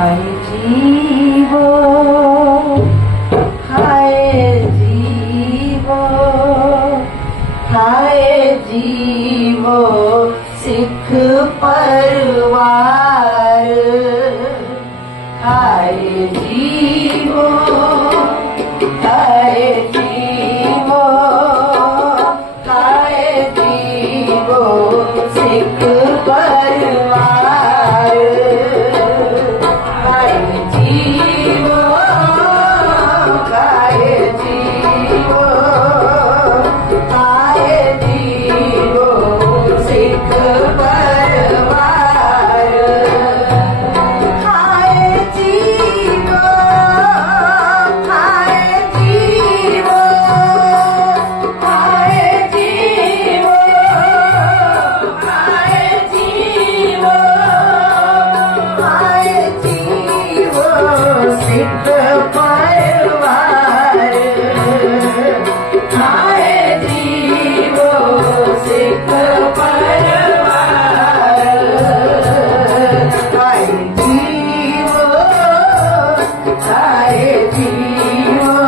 हाय जीवो, हाय जीवो, हाय जीवो सिख परिवार। हाय जीवो, हाय जीवो, हाय जीवो सिख परिवार। हाय जीवो, हाय जीवो, हाय जीवो सिख परिवार। हाय जीवो, हाय जीवो, हाय जीवो, हाय जीवो, हाय जीवो सिख परिवार। हाय जीवो सिख परिवार। हाय जीवो, हाय जीवो,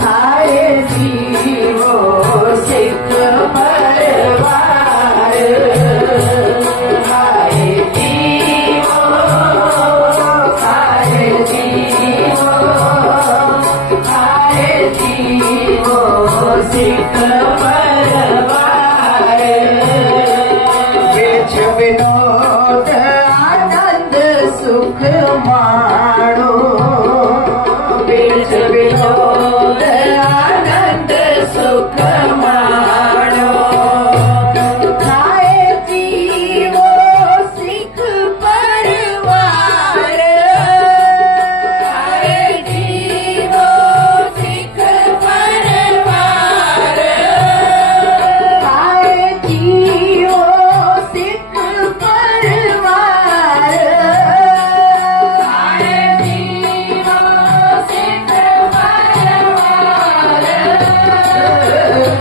हाय जीवो सिख परिवार। हाय जीवो, हाय जीवो, हाय जीवो सिख परिवार। वेच विनोद आनंद सुख माणो, वेच विनोद आनंद सुख माणो। हाय जीवो सिख परिवार। हाय जीवो सिख परिवार। हाय जीवो सिख परिवार। हाय जीवो सिख परिवार।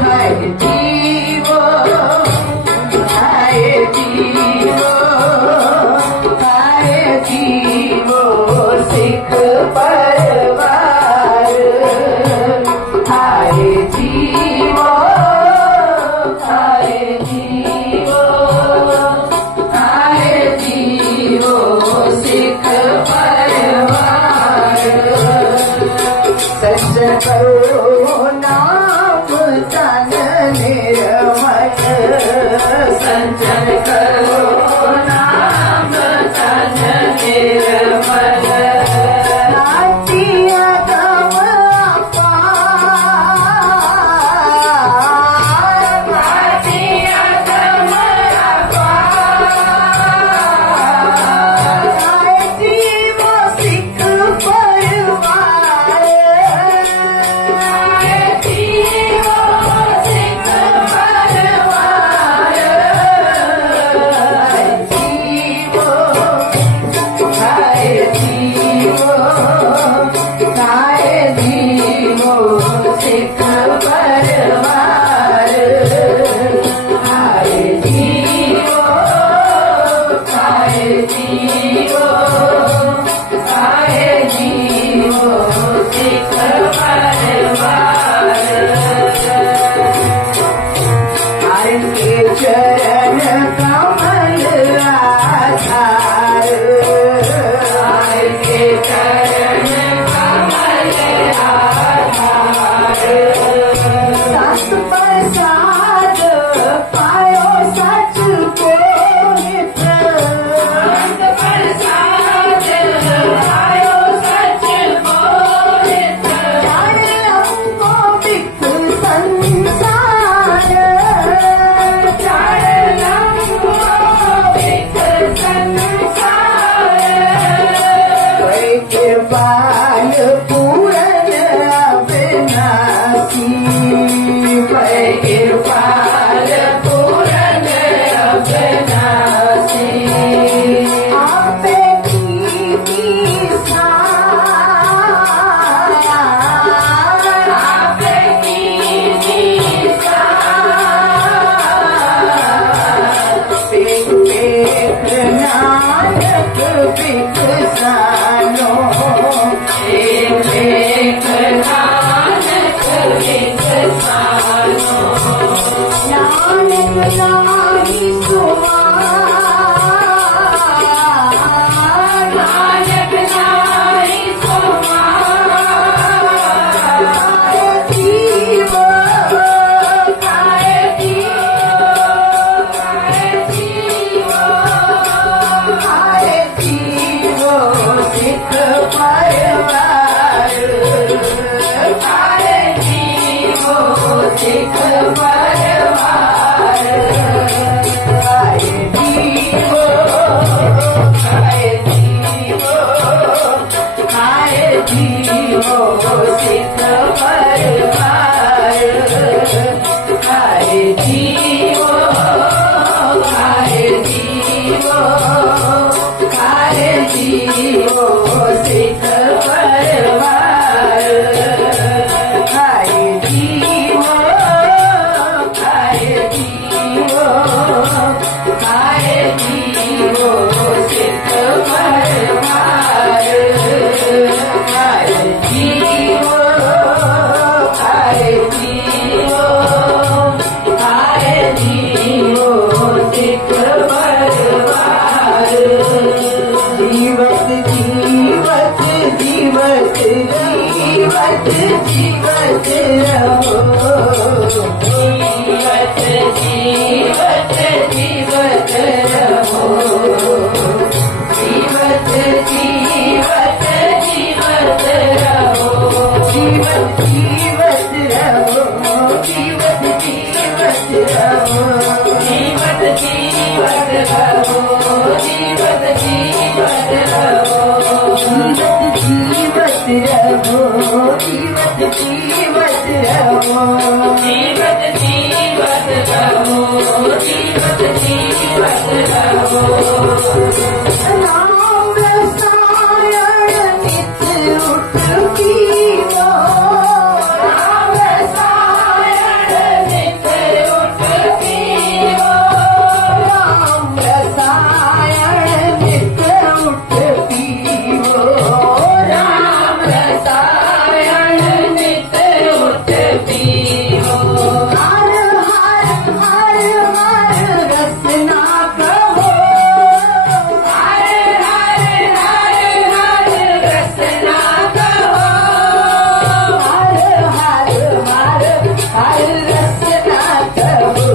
हाय जीवो, हाय जीवो, हाय जीवो सिख परिवार। हाय जीवो, हाय जीवो, हाय जीवो सिख परिवार। सच करो नाम तन निर्मल, संचन करो नाम तन निर्मल। नाचिया गम अपार, नाचिया गम अपार। हाय जीवो सिख परिवार। हाय जीवो सिख परिवार। हाय जीवो, हाय जीवो, हाय जीवो सिख परिवार। हाय जीवो, हाय जीवो, हाय जीवो सिख परिवार। हाय के चरण कमल आधार। हाय के चरण कमल आधार। सत प्रसाद पायो सच को नित। सत जीवो सिख परवार खाए जीवो खाए जीवो खाए जीवो सिख परवार खाए जीवो खाए जीवो खाए जीवो सिख परवार जीवत जीवत जीवत जीवत जीवत रहो जीवत जीवत जीवत रहो जीवत जीवत जीवत रहो जीवत जीवत रहो जीवत जीवत रहो जीवत जीवत रहो जीवत जीवत रहो जीवत जीवत रहो जीवत जीवत रहो जीवत जीवत रहो जीवत जीवत रहो नाम रसायन नित उठतीवो नाम रसायन नित उठतीवो नाम रसायन नित उठतीवो राम रसायन नित उठतीवो हर हर हर हर रसना कहो हर हर हर हर रसना कहो हर हर हर हर रसना कहो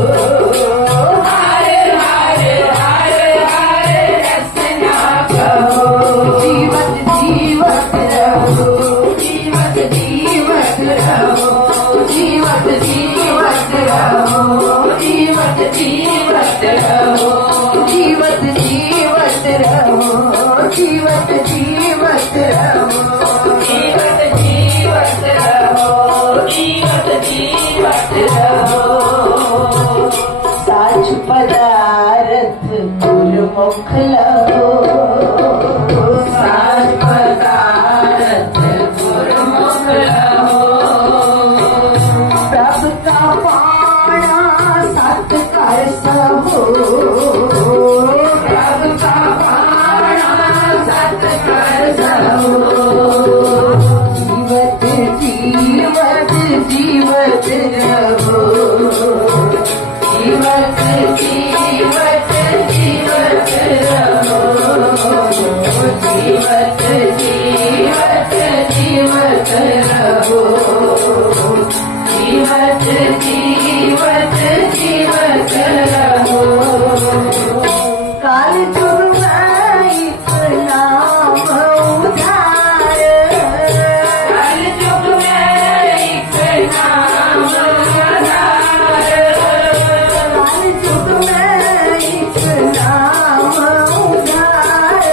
हर हर हर हर रसना कहो जीवत जीवत रहो जीवत जीवत रहो जीवत जीवत रहो जीवत जीवत रहो जीवत जीवत रहो जीवत जीवत रहो जीवत जीवत रहो जीवत जीवत रहो साच पदार्थ गुरुमुख लहो साच पदार्थ गुरुमुख लहो प्रभु का पाना सत कर सहो प्रभु का पाना सत कर सहो जीवत जीवत जीवत रहो जीवत जीवत जीवत रहो जीवत जीवत जीवत रहो जीवत जीवत जीवत रहो काल जुग में एक नाम उधार काल जुग में एक नाम उधार काल जुग में एक नाम उधार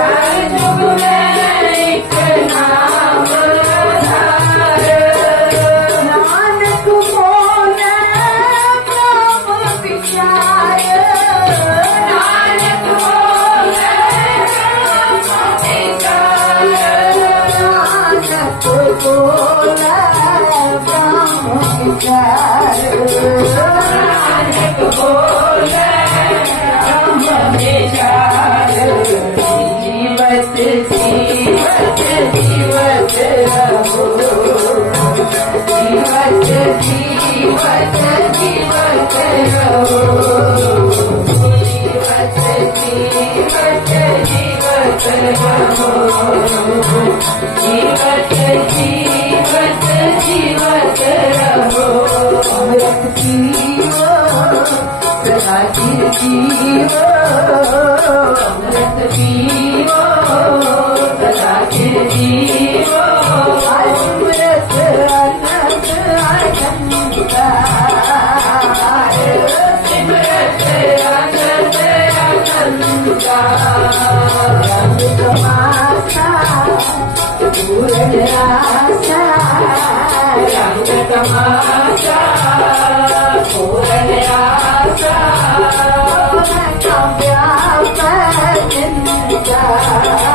काल जुग में एक नाम उधार नानक बोले ब्रह्म विचार नानक बोले ब्रह्म विचार नानक बोले ब्रह्म विचार नानक बोले ब्रह्म विचार जीवत जीवत जीवत रहो जीवत जीवत जीवत रहो जीवत जीवत जीवत रहो जीवत जीवत जीवत रहो अमृत जीवो सदा चिर जीवो अमृत जीवो सदा चिर जीवो अमृत अनंत अनंतार अमृत अनंत अनंतार रंग तमाशा पूर्ण आशा रंग तमाशा पूर्ण आशा व्यापक जा